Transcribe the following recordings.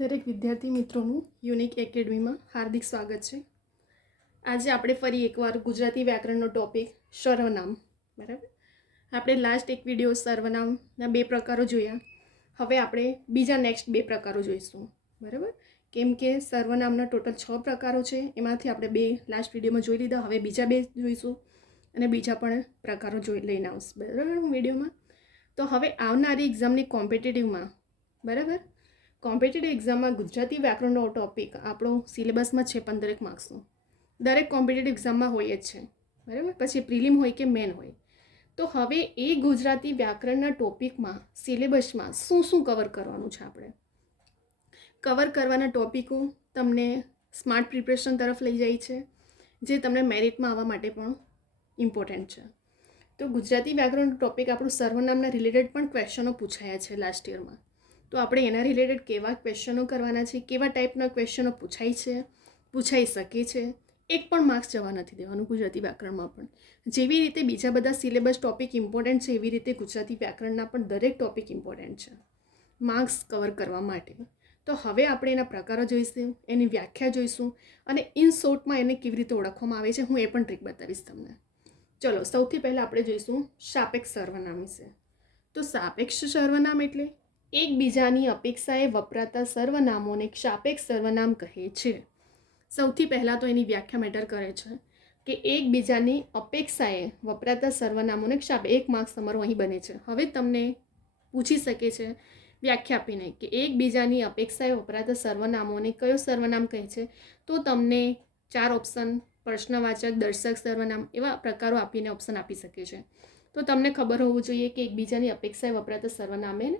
દરેક વિદ્યાર્થી મિત્રોનું યુનિક એકેડમીમાં હાર્દિક સ્વાગત છે. આજે આપણે ફરી એકવાર ગુજરાતી વ્યાકરણનો ટોપિક સર્વનામ, બરાબર. આપણે લાસ્ટ એક વિડીયો સર્વનામના 2 પ્રકારો જોયા. હવે આપણે બીજા નેક્સ્ટ 2 પ્રકારો જોઈશું, બરાબર. કેમ કે સર્વનામના ટોટલ 6 પ્રકારો છે, એમાંથી આપણે 2 લાસ્ટ વિડીયોમાં જોઈ લીધા. હવે બીજા 2 જોઈશું અને બીજા પણ પ્રકારો લઈને આવશે, બરાબર, વિડીયોમાં. તો હવે આવનારી એક્ઝામની કોમ્પિટિટિવમાં, બરાબર, કોમ્પિટિટિવ એક્ઝામમાં ગુજરાતી વ્યાકરણનો ટોપિક આપણો સિલેબસમાં છે 15 માર્ક્સનો. દરેક કોમ્પિટિટિવ એક્ઝામમાં હોય જ છે, બરાબર. પછી પ્રિલિમ હોય કે મેન હોય. તો હવે એ ગુજરાતી વ્યાકરણના ટોપિકમાં સિલેબસમાં શું શું કવર કરવાનું છે? આપણે કવર કરવાના ટોપિકો તમને સ્માર્ટ પ્રિપરેશન તરફ લઈ જાય છે, જે તમને મેરિટમાં આવવા માટે પણ ઇમ્પોર્ટન્ટ છે. તો ગુજરાતી વ્યાકરણનો ટોપિક આપણું સર્વનામના રિલેટેડ પણ ક્વેશ્ચનો પૂછાયા છે લાસ્ટ યરમાં. તો આપણે એના રિલેટેડ કેવા ક્વેશ્ચનો કરવાના છે, કેવા ટાઈપના ક્વેશ્ચનો પૂછાય છે, પૂછાઈ શકે છે. એક પણ માર્ક્સ જવા નથી દેવાનું ગુજરાતી વ્યાકરણમાં પણ. જેવી રીતે બીજા બધા સિલેબસ ટોપિક ઇમ્પોર્ટન્ટ છે, એવી રીતે ગુજરાતી વ્યાકરણના પણ દરેક ટોપિક ઇમ્પોર્ટન્ટ છે માર્ક્સ કવર કરવા માટે. તો હવે આપણે એના પ્રકારો જોઈશું, એની વ્યાખ્યા જોઈશું અને ઇન શોર્ટમાં એને કેવી રીતે ઓળખવામાં આવે છે હું એ પણ ટ્રીક બતાવીશ તમને. ચલો, સૌથી પહેલાં આપણે જોઈશું સાપેક્ષ સર્વનામ વિશે. તો સાપેક્ષ સર્વનામ એટલે એકબીજાની અપેક્ષાએ વપરાતા સર્વનામોને સાપેક્ષ સર્વનામ કહે છે. સૌથી પહેલાં તો એની વ્યાખ્યા મેટર કરે છે કે એકબીજાની અપેક્ષાએ વપરાતા સર્વનામોને એક માર્ક્સ તમારો અહીં બને છે. હવે તમને પૂછી શકે છે વ્યાખ્યા આપીને કે એકબીજાની અપેક્ષાએ વપરાતા સર્વનામોને કયો સર્વનામ કહે છે. તો તમને 4 ઓપ્શન, પ્રશ્નવાચક, દર્શક સર્વનામ, એવા પ્રકારો આપીને ઓપ્શન આપી શકે છે. તો તમને ખબર હોવું જોઈએ કે એકબીજાની અપેક્ષાએ વપરાતા સર્વનામે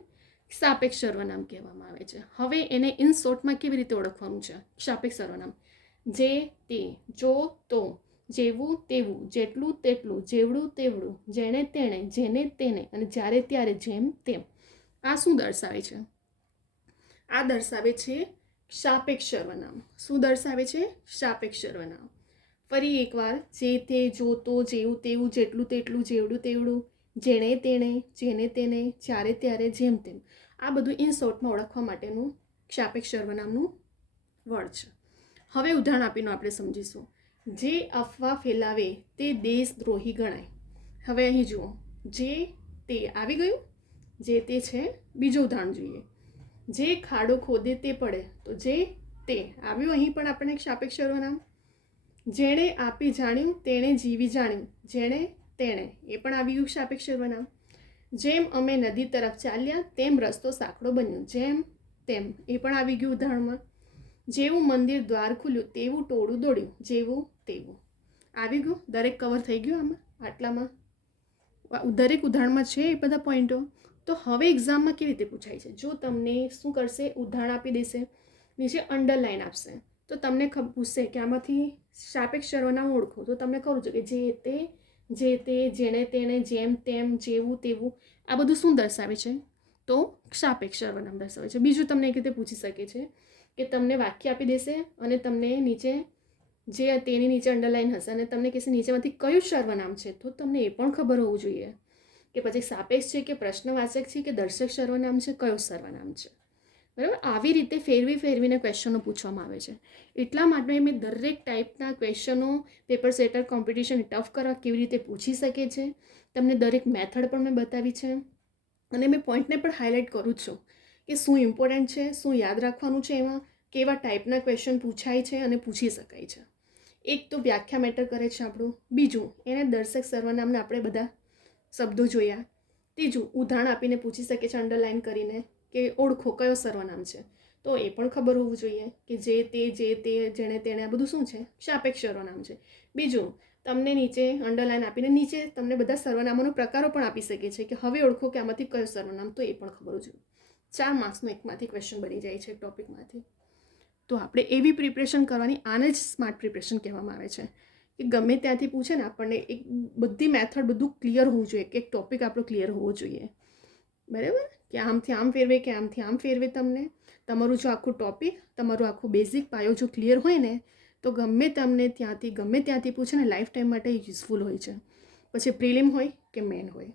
સાપેક્ષ સર્વનામ કહેવામાં આવે છે. હવે એને ઇન શોર્ટમાં કેવી રીતે ઓળખવાનું છે? સાપેક્ષ સર્વનામ જે, તે, જો, તો, જેવું તેવું, જેટલું તેટલું, જેવડું તેવડું, જેણે તેણે, જેને તેને અને જ્યારે ત્યારે, જેમ તેમ. આ શું દર્શાવે છે? આ દર્શાવે છે સાપેક્ષ સર્વનામ. શું દર્શાવે છે? સાપેક્ષ સર્વનામ. ફરી એકવાર, જે, તે, જો, તો, જેવું તેવું, જેટલું તેટલું, જેવડું તેવડું, જેણે તેણે, જેને તેને, જ્યારે ત્યારે, જેમ તેમ. આ બધું ઇન શોર્ટમાં ઓળખવા માટેનું સાપેક્ષ સર્વનામનું વર્ડ છે. હવે ઉદાહરણ આપીને આપણે સમજીશું. જે અફવા ફેલાવે તે દેશદ્રોહી ગણાય. હવે અહીં જુઓ, જે, તે આવી ગયું, જે તે છે. બીજું ઉદાહરણ જોઈએ. જે ખાડો ખોદે તે પડે. તો જે, તે આવ્યું અહીં પણ આપણને એક સાપેક્ષ સર્વનામ. જેણે આપી જાણ્યું તેણે જીવી જાણ્યું, જેણે તેણે, એ પણ આવી ગયું સાપેક્ષ સર્વનામ. જેમ અમે નદી તરફ ચાલ્યા તેમ રસ્તો સાંકડો બન્યો, જેમ તેમ, એ પણ આવી ગયું ઉદાહરણમાં. જેવું મંદિર દ્વાર ખુલ્યું તેવું ટોળું દોડ્યું, જેવું તેવું આવી ગયું. દરેક કવર થઈ ગયું આમાં, આટલામાં દરેક ઉદાહરણમાં છે એ બધા પોઈન્ટો. તો હવે એક્ઝામમાં કેવી રીતે પૂછાય છે? જો તમને શું કરશે, ઉદાહરણ આપી દેશે, નીચે અંડરલાઈન આપશે, તો તમને પૂછશે કે આમાંથી સાપેક્ષ સર્વનામ ઓળખો. તો તમને ખબર છે કે જે, તે, જેણે તેણે, જેમ તેમ, જેવું તેવું, આ બધું શું દર્શાવે છે? તો સાપેક્ષ સર્વનામ દર્શાવે છે. બીજું તમને એક રીતે પૂછી શકે છે કે તમને વાક્ય આપી દેશે અને તમને નીચે જે તેની નીચે અંડરલાઈન હશે અને તમને કહેશે નીચેમાંથી કયું સર્વનામ છે. તો તમને એ પણ ખબર હોવું જોઈએ કે પછી સાપેક્ષ છે કે પ્રશ્નવાચક છે કે દર્શક સર્વનામ છે, કયો સર્વનામ છે, બરાબર. આવી રીતે ફેરવીને ક્વેશ્ચનો પૂછવામાં આવે છે. એટલા માટે મેં દરેક ટાઈપના ક્વેશ્ચનો પેપર સેટર કોમ્પિટિશન ટફ કરવા કેવી રીતે પૂછી શકે છે, તમને દરેક મેથડ પણ મેં બતાવી છે અને મેં પોઈન્ટને પણ હાઇલાઇટ કરું છું કે શું ઇમ્પોર્ટન્ટ છે, શું યાદ રાખવાનું છે, એમાં કેવા ટાઈપના ક્વેશ્ચન પૂછાય છે અને પૂછી શકાય છે. એક તો વ્યાખ્યા મેટર કરે છે આપણું. બીજું, એને દર્શક સર્વનામને આપણે બધા શબ્દો જોયા. ત્રીજું, ઉદાહરણ આપીને પૂછી શકે છે અંડરલાઈન કરીને કે ઓળખો કયો સર્વનામ છે. તો એ પણ ખબર હોવું જોઈએ કે જે, તે, જેણે તેણે, આ બધું શું છે? સાપેક્ષ સર્વનામ છે. બીજું, તમને નીચે અંડરલાઈન આપીને નીચે તમને બધા સર્વનામોનો પ્રકારો પણ આપી શકે છે કે હવે ઓળખો કે આમાંથી કયો સર્વનામ. તો એ પણ ખબર હોવું જોઈએ. 4 માર્ક્સનો એકમાંથી ક્વેશ્ચન બની જાય છે ટોપિકમાંથી. તો આપણે એવી પ્રિપરેશન કરવાની, આને જ સ્માર્ટ પ્રિપરેશન કહેવામાં આવે છે કે ગમે ત્યાંથી પૂછે ને આપણને એક બધી મેથડ બધું ક્લિયર હોવું જોઈએ કે એક ટોપિક આપણો ક્લિયર હોવો જોઈએ, બરાબર. કે આમથી આમ ફેરવે કે આમથી આમ ફેરવે. તમને તમારું જો આખું ટોપિક, તમારું આખું બેઝિક પાયો જો ક્લિયર હોય ને તો ગમે ત્યાંથી પૂછે ને લાઈફ ટાઈમ માટે યુઝફુલ હોય છે, પછી પ્રિલિમ હોય કે મેન હોય,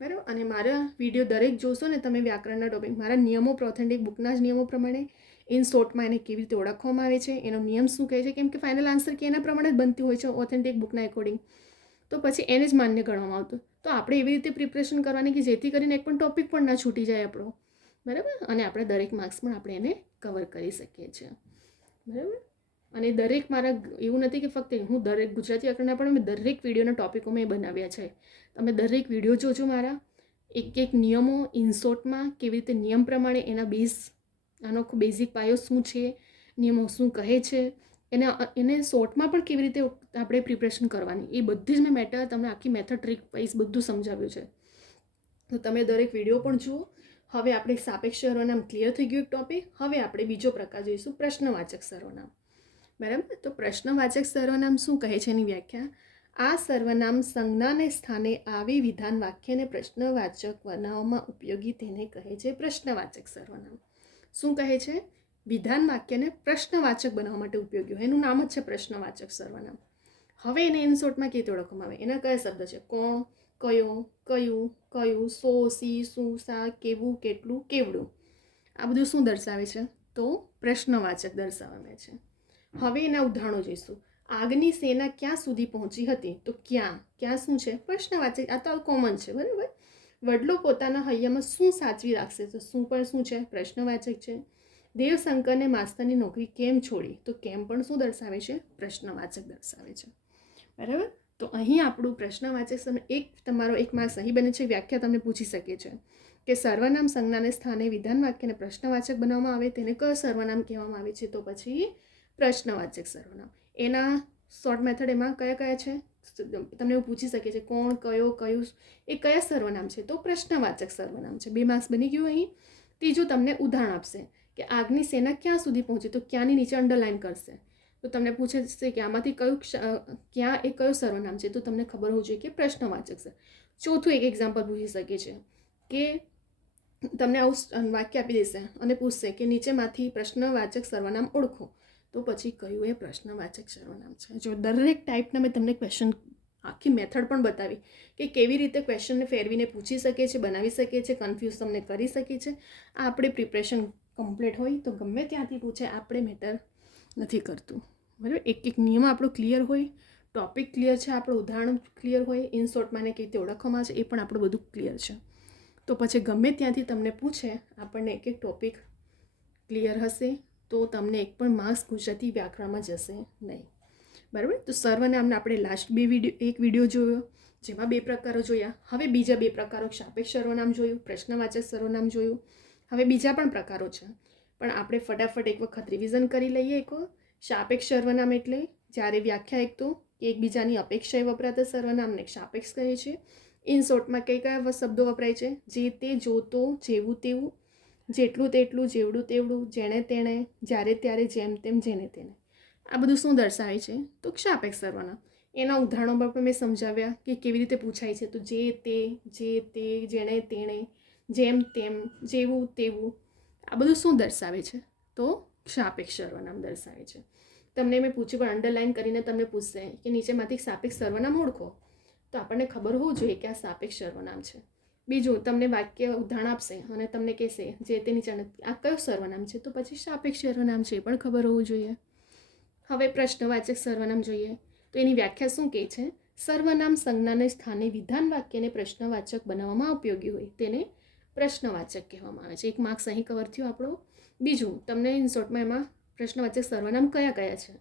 બરાબર. અને મારા વિડીયો દરેક જોશો ને તમે વ્યાકરણના ટોપિક, મારા નિયમો ઓથેન્ટિક બુકના જ નિયમો પ્રમાણે ઇન શોર્ટમાં એને કેવી રીતે ઓળખવામાં આવે છે, એનો નિયમ શું કહે છે, કેમ કે ફાઇનલ આન્સર કે એના પ્રમાણે જ બનતી હોય છે ઓથેન્ટિક બુકના એકોર્ડિંગ, તો પછી એને જ માન્ય ગણવામાં આવતું. તો આપણે એવી રીતે પ્રિપરેશન કરવાની કે જેથી કરીને એક પણ ટોપિક પણ ના છૂટી જાય આપણો, બરાબર, અને આપણે દરેક માર્ક્સ પણ આપણે એને કવર કરી શકીએ છીએ, બરાબર. અને દરેક મારા એવું નથી કે ફક્ત હું દરેક ગુજરાતી વ્યાકરણના પણ મેં દરેક વિડીયોના ટોપિકો મેં બનાવ્યા છે. તમે દરેક વિડીયો જોજો મારા, એક એક નિયમો ઇનશોર્ટમાં કેવી રીતે નિયમ પ્રમાણે એના બેઝ, આનો બેઝિક પાયો શું છે, નિયમો શું કહે છે, એને શોર્ટમાં પણ કેવી રીતે આપણે પ્રિપરેશન કરવાની, એ બધી જ મેં તમને આખી મેથડ ટ્રીક વાઇઝ બધું સમજાવ્યું છે. તો તમે દરેક વિડીયો પણ જુઓ. હવે આપણે સાપેક્ષ સર્વનામ ક્લિયર થઈ ગયું એક ટોપિક. હવે આપણે બીજો પ્રકાર જોઈશું પ્રશ્નવાચક સર્વનામ, બરાબર. તો પ્રશ્નવાચક સર્વનામ શું કહે છે એની વ્યાખ્યા: આ સર્વનામ સંજ્ઞાને સ્થાને આવી વિધાન વાક્યને પ્રશ્નવાચક બનાવવામાં ઉપયોગી તેને કહે છે પ્રશ્નવાચક સર્વનામ. શું કહે છે? વિધાન વાક્યને પ્રશ્નવાચક બનાવવા માટે ઉપયોગી હોય, એનું નામ જ છે પ્રશ્નવાચક સર્વનામ. હવે એને ઇન શોર્ટમાં કેવી ઓળખવામાં આવે? એના કયા શબ્દ છે? કોણ, કયો, કયું, કયું, સો, સી, શું, સા, કેવું, કેટલું, કેવડું. આ બધું શું દર્શાવે છે? તો પ્રશ્નવાચક દર્શાવવામાં છે. હવે એના ઉદાહરણો જોઈશું. આગની સેના ક્યાં સુધી પહોંચી હતી? તો ક્યાં, ક્યાં શું છે? પ્રશ્નવાચક. આ તો કોમન છે, બરાબર. વડલો પોતાના હૈયામાં શું સાચવી રાખશે? તો શું પણ શું છે? પ્રશ્નવાચક છે. દેવશંકરને માસ્તરની નોકરી કેમ છોડી? તો કેમ પણ શું દર્શાવે છે? પ્રશ્નવાચક દર્શાવે છે, બરાબર. તો અહીં આપણું પ્રશ્નવાચક તમારો એક માર્ક્સ અહીં બને છે. વ્યાખ્યા તમને પૂછી શકે છે કે સર્વનામ સંજ્ઞાને સ્થાને વિધાન વાક્યને પ્રશ્નવાચક બનાવવામાં આવે તેને કયો સર્વનામ કહેવામાં આવે છે? તો પછી પ્રશ્નવાચક સર્વનામ. એના શોર્ટ મેથડ એમાં કયા કયા છે? તમને એવું પૂછી શકે છે કોણ, કયો, કયું, એ કયા સર્વનામ છે? તો પ્રશ્નવાચક સર્વનામ છે. 2 માર્ક્સ બની ગયું અહીં. ત્રીજું તમને ઉદાહરણ આપશે કે આગની સેના ક્યાં સુધી પહોંચી? તો ક્યાંની નીચે અંડરલાઈન કરશે. તો તમને પૂછે છે કે આમાંથી ક્યાં એ કયું સર્વનામ છે? તો તમને ખબર હોવું જોઈએ કે પ્રશ્નવાચક છે. ચોથું એક એક્ઝામ્પલ પૂછી શકે છે કે તમને આવું વાક્ય આપી દેશે અને પૂછશે કે નીચેમાંથી પ્રશ્નવાચક સર્વનામ ઓળખો. તો પછી કયું એ પ્રશ્નવાચક સર્વનામ છે? જો દરેક ટાઈપના મેં તમને ક્વેશ્ચન આખી મેથડ પણ બતાવી કે કેવી રીતે ક્વેશ્ચનને ફેરવીને પૂછી શકે છે, બનાવી શકે છે, કન્ફ્યુઝ તમને કરી શકે છે. આ આપણે પ્રિપરેશન કમ્પ્લીટ હોય તો ગમે ત્યાંથી પૂછે, આપણે મેટર નથી કરતું, બરાબર. એક એક નિયમ આપણો ક્લિયર હોય, ટોપિક ક્લિયર છે, આપણું ઉદાહરણ ક્લિયર હોય, ઇન શોર્ટમાં એને કેવી રીતે ઓળખવામાં છે એ પણ આપણું બધું ક્લિયર છે. તો પછી ગમે ત્યાંથી તમને પૂછે, આપણને એક એક ટોપિક ક્લિયર હશે તો તમને એક પણ માર્ક્સ ગુજરાતી વ્યાકરણમાં જશે નહીં, બરાબર. તો સર્વનામના આપણે લાસ્ટ એક વિડીયો જોયો જેમાં 2 પ્રકારો જોયા. હવે બીજા 2 પ્રકારો, સાપેક્ષ સર્વનામ જોયું, પ્રશ્નવાચક સર્વનામ જોયું. હવે બીજા પણ પ્રકારો છે, પણ આપણે ફટાફટ એક વખત રિવિઝન કરી લઈએ. એક સાપેક્ષ સર્વનામ એટલે જ્યારે વ્યાખ્યા એક તો કે એકબીજાની અપેક્ષાએ વપરાતા સર્વનામને સાપેક્ષ કહે છે. ઇન શોર્ટમાં કયા શબ્દો વપરાય છે? જે તે, જો તો, જેવું તેવું, જેટલું તેટલું, જેવડું તેવડું, જેણે તેણે, જ્યારે ત્યારે, જેમ તેમ, જેને તેને. આ બધું શું દર્શાવે છે? તો સાપેક્ષ સર્વનામ. એના ઉદાહરણો પર પણ મેં સમજાવ્યા કે કેવી રીતે પૂછાય છે. તો જે તે, જેણે તેણે, જેમ તેમ, જેવું તેવું, આ બધું શું દર્શાવે છે? તો સાપેક્ષ સર્વનામ દર્શાવે છે. તમને મેં પૂછ્યું પણ અંડરલાઈન કરીને તમને પૂછશે કે નીચેમાંથી સાપેક્ષ સર્વનામ ઓળખો, તો આપણને ખબર હોવું જોઈએ કે આ સાપેક્ષ સર્વનામ છે. બીજું તમને વાક્ય ઉદાહરણ આપશે અને તમને કહેશે જે તે નીચે આ કયું સર્વનામ છે? તો પછી સાપેક્ષ સર્વનામ છે, એ પણ ખબર હોવું જોઈએ. હવે પ્રશ્નવાચક સર્વનામ જોઈએ તો એની વ્યાખ્યા શું કહે છે? સર્વનામ સંજ્ઞાને સ્થાને વિધાન વાક્યને પ્રશ્નવાચક બનાવવામાં ઉપયોગી હોય તેને પ્રશ્નવાચક કહેવામાં આવે છે. 1 માર્ક્સ અહીં કવર થયો આપણો. બીજું તમને ઇન શોર્ટમાં એમાં પ્રશ્નવાચક સર્વનામ કયા કયા છે?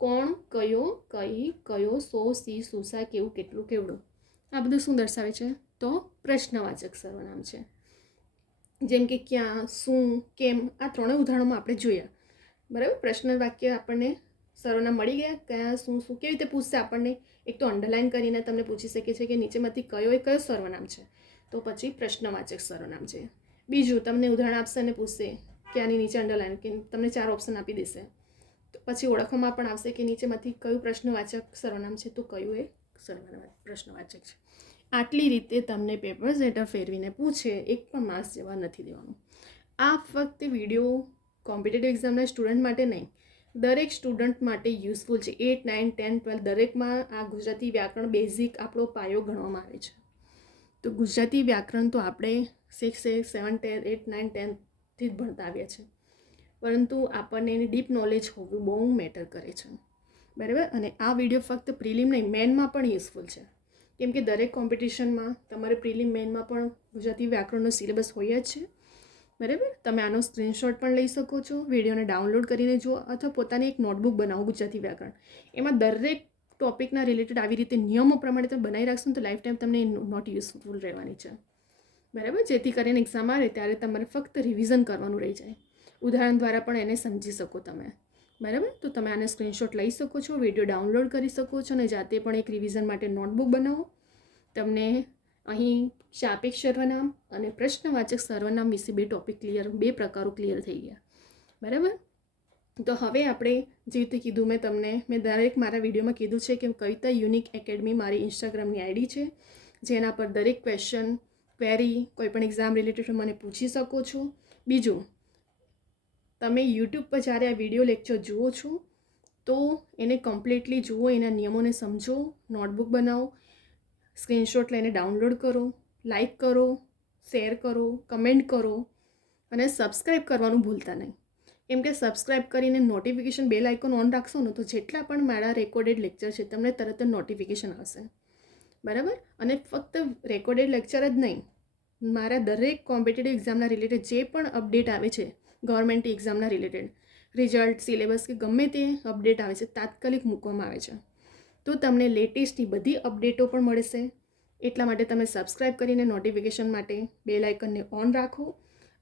કોણ, કયો, કઈ, કયો, સો, સી, સુસા, કેવું, કેટલું, કેવડું. આ બધું શું દર્શાવે છે? તો પ્રશ્નવાચક સર્વનામ છે. જેમ કે ક્યાં, શું, કેમ, આ 3 ઉદાહરણોમાં આપણે જોયા, બરાબર. પ્રશ્ન વાક્ય આપણને સર્વનામ મળી ગયા. કયા, શું, કેવી રીતે પૂછશે આપણને? એક તો અંડરલાઈન કરીને તમને પૂછી શકે છે કે નીચેમાંથી કયો સર્વનામ છે? તો પછી પ્રશ્નવાચક સર્વનામ છે. બીજું તમને ઉદાહરણ આપશે અને પૂછશે કે આની નીચે અંડરલાઈન, કે તમને 4 ઓપ્શન આપી દેશે. તો પછી ઓળખવામાં પણ આવશે કે નીચેમાંથી કયું પ્રશ્નવાચક સર્વનામ છે, તો કયું એ પ્રશ્નવાચક છે. આટલી રીતે તમને પેપર સેટર ફેરવીને પૂછે, એક પણ માર્ક્સ જવા નથી દેવાનું. આ ફક્ત વિડીયો કોમ્પિટેટિવ એક્ઝામના સ્ટુડન્ટ માટે નહીં, દરેક સ્ટુડન્ટ માટે યુઝફુલ છે. 8, 9, 10, 12 દરેકમાં આ ગુજરાતી વ્યાકરણ બેઝિક આપણો પાયો ગણવામાં આવે છે. તો ગુજરાતી વ્યાકરણ તો આપણે 6, 7, 8, 9, 10થી જ ભણતા આવ્યા છે. પરંતુ આપણને એની ડીપ નોલેજ હોવું બહુ મેટર કરે છે, બરાબર. અને આ વિડીયો ફક્ત પ્રિલિમ નહીં, મેનમાં પણ યુઝફુલ છે, કેમ કે દરેક કોમ્પિટિશનમાં તમારે પ્રિલિમ મેનમાં પણ ગુજરાતી વ્યાકરણનો સિલેબસ હોય જ છે, બરાબર. તમે આનો સ્ક્રીનશોટ પણ લઈ શકો છો, વિડીયોને ડાઉનલોડ કરીને જુઓ, અથવા પોતાની એક નોટબુક બનાવો ગુજરાતી વ્યાકરણ. એમાં દરેક ટોપિકના રિલેટેડ આવી રીતે નિયમો પ્રમાણે તમે બનાવી રાખશો ને તો લાઈફ ટાઈમ તમને નોટ યુઝફુલ રહેવાની છે, બરાબર. જેથી કરીને એક્ઝામ આવે ત્યારે તમારે ફક્ત રિવિઝન કરવાનું રહી જાય, ઉદાહરણ દ્વારા પણ એને સમજી શકો તમે, બરાબર. તો તમે આને સ્ક્રીનશોટ લઈ શકો છો, વિડીયો ડાઉનલોડ કરી શકો છો અને જાતે પણ એક રિવિઝન માટે નોટબુક બનાવો. તમને અહીં સાપેક્ષ સર્વનામ અને પ્રશ્નવાચક સર્વનામ વિશે બે પ્રકારો ક્લિયર થઈ ગયા, બરાબર. તો હવે આપણે જે રીતે કીધું મેં દરેક મારા વિડીયોમાં કીધું છે કે કવિતા યુનિક એકેડમી મારી ઇન્સ્ટાગ્રામની આઈડી છે, જેના પર દરેક ક્વેશ્ચન, ક્વેરી, કોઈ પણ એક્ઝામ રિલેટેડ મને પૂછી શકો છો. બીજું, તમે યુટ્યુબ પર જ્યારે આ વિડીયો લેક્ચર જુઓ છો તો એને કમ્પ્લીટલી જુઓ, એના નિયમોને સમજો, નોટબુક બનાવો, સ્ક્રીનશોટ લઈને ડાઉનલોડ કરો, લાઈક કરો, શેર કરો, કમેન્ટ કરો અને સબસ્ક્રાઈબ કરવાનું ભૂલતા નહીં, કેમ કે સબસ્ક્રાઈબ કરીને નોટિફિકેશન બેલ આઇકોન ઓન રાખશો ને તો જેટલા પણ મારા રેકોર્ડેડ લેક્ચર છે તમને તરત જ નોટિફિકેશન આવશે, બરાબર. અને ફક્ત રેકોર્ડેડ લેક્ચર જ નહીં, મારા દરેક કોમ્પિટિટિવ એક્ઝામના રિલેટેડ જે પણ અપડેટ આવે છે, ગવર્મેન્ટ એક્ઝામના રિલેટેડ રિઝલ્ટ, સિલેબસ કે ગમે તે અપડેટ આવે છે તાત્કાલિક મૂકવામાં આવે છે, તો તમને લેટેસ્ટની બધી અપડેટો પણ મળશે. એટલા માટે તમે સબસ્ક્રાઈબ કરીને નોટિફિકેશન માટે બેલ આઇકનને ઓન રાખો.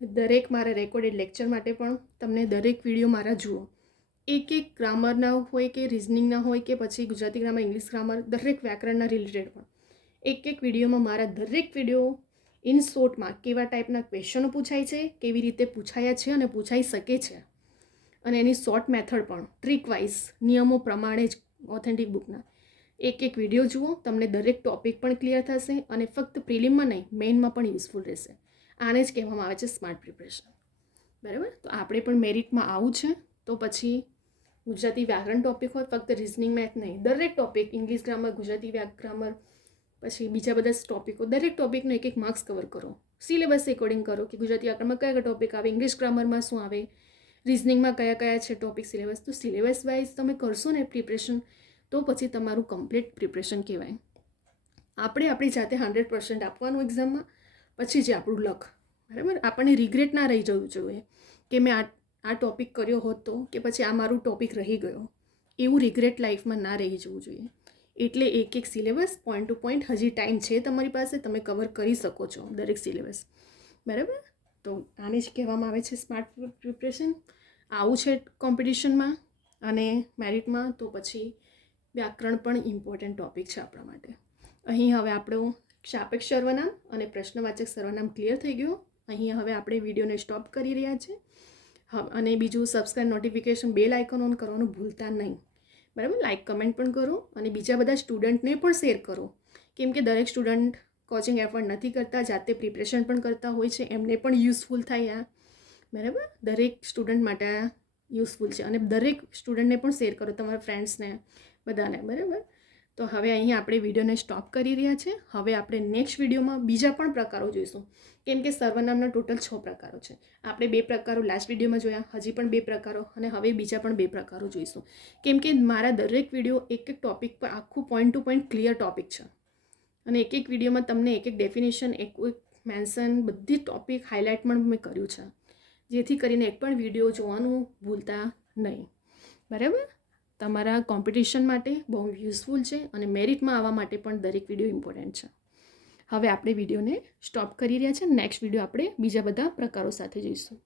દરેક મારા રેકોર્ડેડ લેક્ચર માટે પણ તમને દરેક વિડીયો મારા જુઓ, એક ગ્રામરના હોય કે રિઝનિંગના હોય કે પછી ગુજરાતી ગ્રામર, ઇંગ્લિશ ગ્રામર, દરેક વ્યાકરણના રિલેટેડ પણ એક વિડીયોમાં મારા દરેક વિડીયો ઇન શોર્ટમાં કેવા ટાઈપના ક્વેશ્ચનો પૂછાય છે, કેવી રીતે પૂછાયા છે અને પૂછાઈ શકે છે, અને એની શોર્ટ મેથડ પણ ટ્રીક વાઇઝ નિયમો પ્રમાણે જ ઓથેન્ટિક બુકના એક વિડીયો જુઓ, તમને દરેક ટોપિક પણ ક્લિયર થશે અને ફક્ત પ્રિલિમમાં નહીં મેઇનમાં પણ યુઝફુલ રહેશે. આને જ કહેવામાં આવે છે સ્માર્ટ પ્રિપરેશન, બરાબર. તો આપણે પણ મેરિટમાં આવું છે તો પછી ગુજરાતી વ્યાકરણ ટોપિક હોય, ફક્ત રિઝનિંગ મેથ નહીં, દરેક topic, English grammar, Gujarati grammar, પછી બીજા બધા ટોપિકો, દરેક ટોપિકનો એક માર્ક્સ કવર કરો, સિલેબસ એકોર્ડિંગ કરો કે ગુજરાતી વ્યાકરણમાં કયા ટોપિક આવે, ઇંગ્લિશ ગ્રામરમાં શું આવે, રિઝનિંગમાં કયા છે ટોપિક સિલેબસ. તો સિલેબસ વાઇઝ તમે કરશો ને પ્રિપરેશન તો પછી તમારું કમ્પ્લીટ પ્રિપરેશન કહેવાય. આપણે આપણી જાતે 100% આપવાનું એક્ઝામમાં, પછી જે આપણું લક, બરાબર. આપણને રિગ્રેટ ના રહી જવું જોઈએ કે મેં આ ટોપિક કર્યો હોત તો, કે પછી આ મારું ટોપિક રહી ગયો, એવું રિગ્રેટ લાઈફમાં ના રહી જવું જોઈએ. એટલે એક સિલેબસ પોઈન્ટ ટુ પોઈન્ટ, હજી ટાઈમ છે તમારી પાસે, તમે કવર કરી શકો છો દરેક સિલેબસ, બરાબર. તો આને જ કહેવામાં આવે છે સ્માર્ટ પ્રિપરેશન. આવું છે કોમ્પિટિશનમાં અને મેરિટમાં, તો પછી વ્યાકરણ પણ ઇમ્પોર્ટન્ટ ટોપિક છે આપણા માટે. અહીં હવે આપણું સાપેક્ષ સર્વનામ અને પ્રશ્નવાચક સર્વનામ ક્લિયર થઈ ગયું. અહીં હવે આપણે વિડીયોને સ્ટોપ કરી રહ્યા છે. અને બીજું, subscribe, notification, bell icon on કરવાનું ભૂલતા નહીં, બરાબર. લાઈક, કમેન્ટ પણ કરો અને બીજા બધા સ્ટુડન્ટને પણ શેર કરો, કેમ કે દરેક સ્ટુડન્ટ કોચિંગ એફર્ટ નથી કરતા, જાતે પ્રિપરેશન પણ કરતા હોય છે, એમને પણ યુઝફુલ થાય આ, બરાબર. દરેક સ્ટુડન્ટ માટે આ યુઝફુલ છે અને દરેક સ્ટુડન્ટને પણ શેર કરો, તમારા ફ્રેન્ડ્સને, બધાને, બરાબર. તો હવે અહીં આપણે વિડીયોને સ્ટોપ કરી રહ્યા છે. હવે આપણે નેક્સ્ટ વિડીયોમાં બીજા પણ પ્રકારો જોઈશું, કેમ કે સર્વનામના ટોટલ 6 પ્રકારો છે. આપણે 2 પ્રકારો લાસ્ટ વિડીયોમાં જોયા, હજી પણ 2 પ્રકારો, અને હવે બીજા પણ 2 પ્રકારો જોઈશું, કેમ કે મારા દરેક વિડીયો એક ટોપિક પર આખું point to point clear topic છે, અને એક વિડીયોમાં તમને એક ડેફિનેશન, એક મેન્શન, બધી ટોપિક હાઇલાઇટ પણ મેં કર્યું છે, જેથી કરીને એક પણ વિડીયો જોવાનું ભૂલતા નહીં, બરાબર. તમારા કોમ્પિટિશન માટે બહુ યુઝફુલ છે અને મેરિટમાં આવવા માટે પણ દરેક વિડીયો ઇમ્પોર્ટન્ટ છે. હવે આપણે વિડીયોને સ્ટોપ કરી રહ્યા છે. નેક્સ્ટ વિડીયો આપણે બીજા બધા પ્રકારો સાથે જોઈશું.